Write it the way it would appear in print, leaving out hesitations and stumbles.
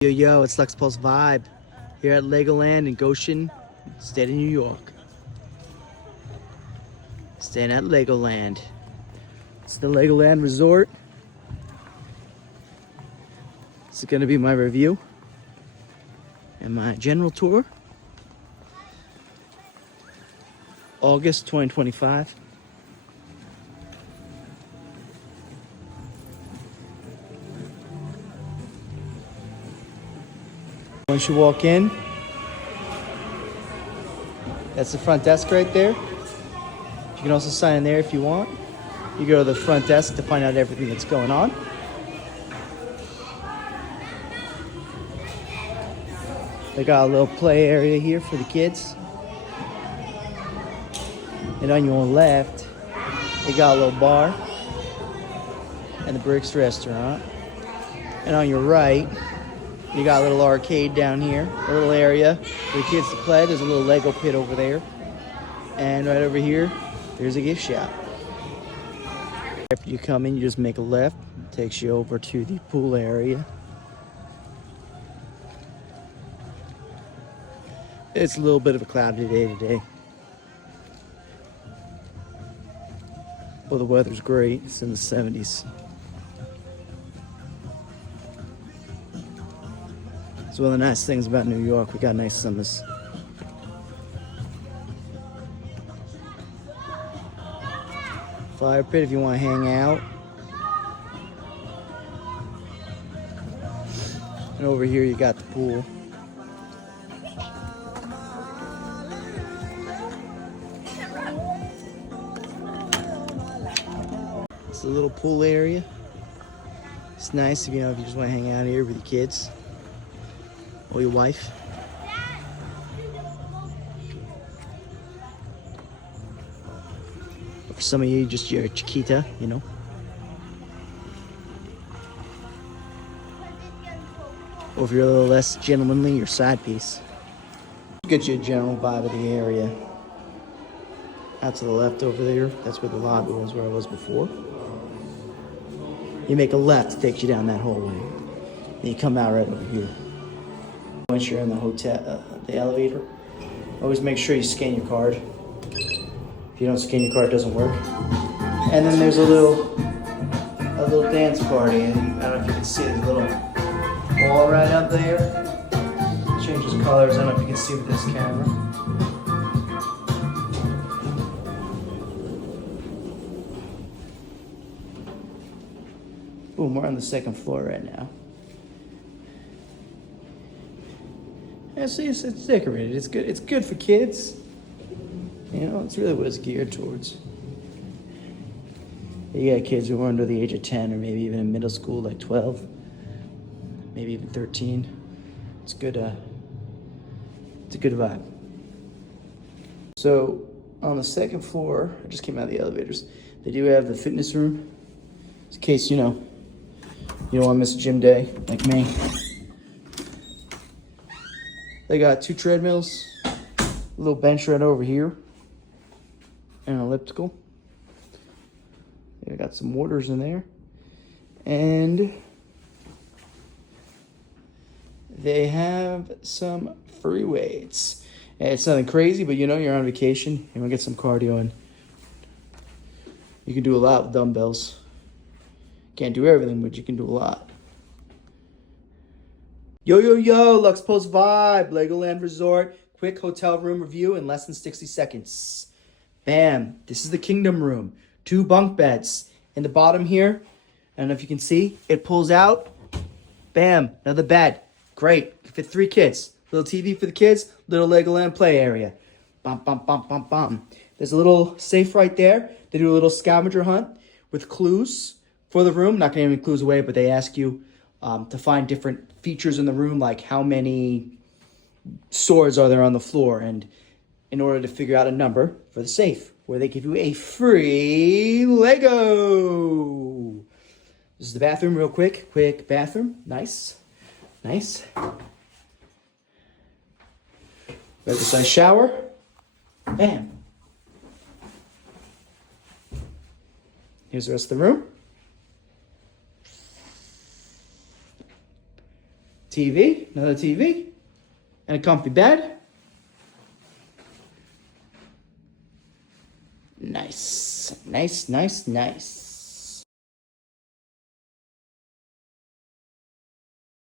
Yo, it's Lex Pulse Vibe here at Legoland in Goshen, state of New York. Staying at Legoland. It's the Legoland Resort. This is going to be my review and my general tour. August 2025. Once you walk in, that's the front desk right there. You can also sign in there if you want. You go to the front desk to find out everything that's going on. They got a little play area here for the kids. And on your left, they got a little bar and the Bricks restaurant. And on your right, you got a little arcade down here, a little area for the kids to play. There's a little Lego pit over there. And right over here, there's a gift shop. After you come in, you just make a left. It takes you over to the pool area. It's a little bit of a cloudy day today. Well, the weather's great. It's in the 70s. It's one of the nice things about New York. We got nice summers. Fire pit if you want to hang out. And over here you got the pool. It's a little pool area. It's nice if you just want to hang out here with your kids or your wife. For some of you, just your Chiquita, Or if you're a little less gentlemanly, your side piece. Get you a general vibe of the area. Out to the left over there, that's where the lobby was, where I was before. You make a left, it takes you down that hallway. And you come out right over here. Once you're in the hotel, the elevator, always make sure you scan your card. If you don't scan your card, it doesn't work. And then there's a little dance party. And I don't know if you can see the little wall right up there. It changes colors. I don't know if you can see with this camera. Boom, we're on the second floor right now. Yeah, see, it's decorated. It's good. It's good for kids. It's really what it's geared towards. You got kids who are under the age of 10 or maybe even in middle school, like 12, maybe even 13. It's good. It's a good vibe. So on the second floor, I just came out of the elevators. They do have the fitness room, in case you don't want to miss a gym day like me. They got 2 treadmills, a little bench right over here, and an elliptical. They got some mortars in there. And they have some free weights. And it's nothing crazy, but you're on vacation. You want to get some cardio in. You can do a lot with dumbbells. Can't do everything, but you can do a lot. Yo, Lux Post Vibe, Legoland Resort. Quick hotel room review in less than 60 seconds. Bam, this is the Kingdom Room. 2 bunk beds. In the bottom here, I don't know if you can see, it pulls out. Bam, another bed. Great, can fit 3 kids. Little TV for the kids, little Legoland play area. Bum, bum, bum, bum, bum. There's a little safe right there. They do a little scavenger hunt with clues for the room. Not gonna give any clues away, but they ask you to find different features in the room, like how many swords are there on the floor, and in order to figure out a number for the safe, where they give you a free Lego. This is the bathroom real quick. Quick bathroom. Nice. Nice. Got this nice shower. Bam. Here's the rest of the room. TV, another TV, and a comfy bed. Nice, nice, nice, nice.